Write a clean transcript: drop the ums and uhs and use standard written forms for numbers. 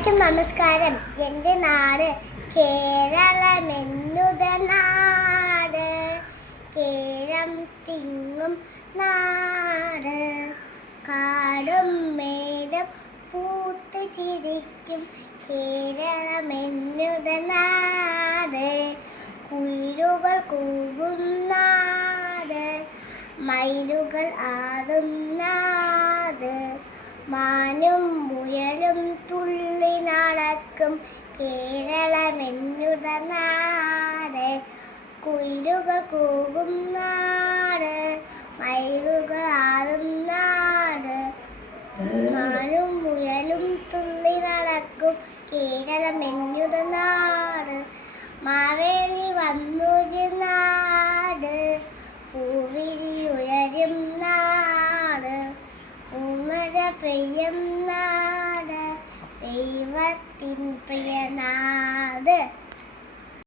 എല്ലാവർക്കും നമസ്കാരം. എൻ്റെ നാട് കേരളമെന്നുത നാട്, കേരം തിങ്ങും നാട്. കാടും മേടും പൂത്ത് ചിരിക്കും കേരളമെന്നുത നാട്. കുയിലുകൾ കൂകും നാട്, മയിലുകൾ ആടും നാട്. മാനും മുയലും തുള്ളി നടക്കും കേരളമെന്നുത നാട്. കുയിലുകൾ കൂകും നാട്, മയിലുകൾ ആടും നാട്. മാനും മുയലും തുള്ളി നടക്കും കേരളമെന്നുത നാട്. മാവേലി വന്നൊരു നാട്, പൂവിരിയുയരും നാട്. ഉമര പെയ്യും നാട്, ദൈവത്തിൻ പ്രിയനാട്.